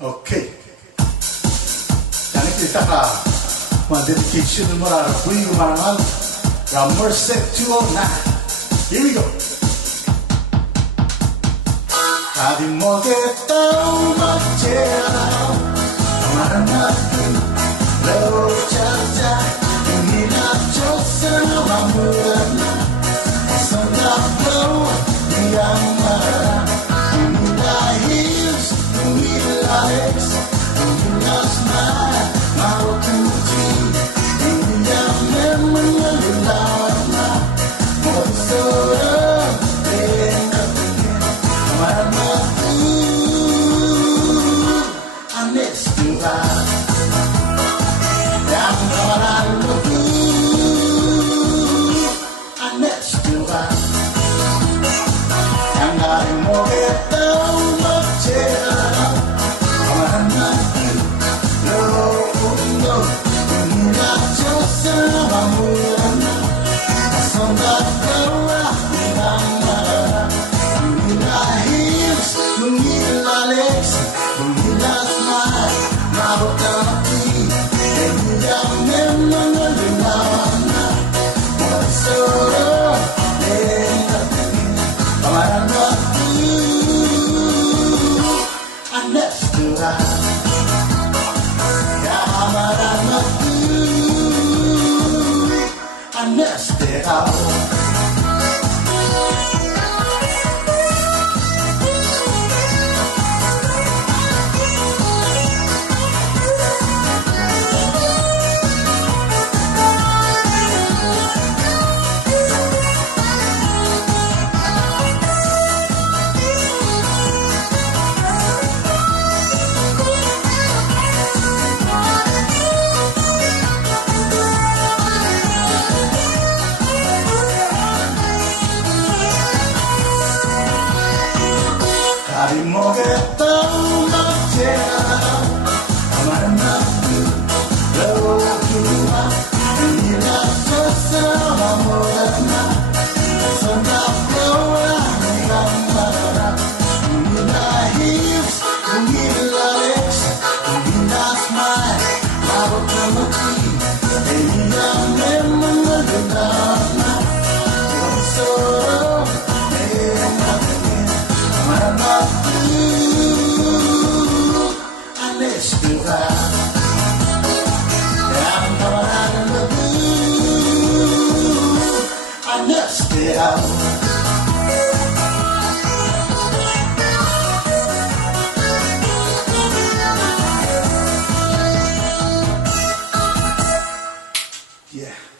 Okay. Dan kita ka dedication mara bui marangan Merced 209. Here we go. Kadi Mokedau Mokedau Maranaku Lo Jaja Nina Josa Mamurana Sandap Lo Yang Marana Nina Hills Nina Lex Nina Smile Mau Tuji Nina Memengelulana Mosora Kadi Mokedau Mokedau Maranaku Lo Tua Nina Josa Mamurana Sandap Loa Yang Marana Nina Hills Nina Lex Nina Smile Mau Tuji Nina Memengelulana Mosora Yeah.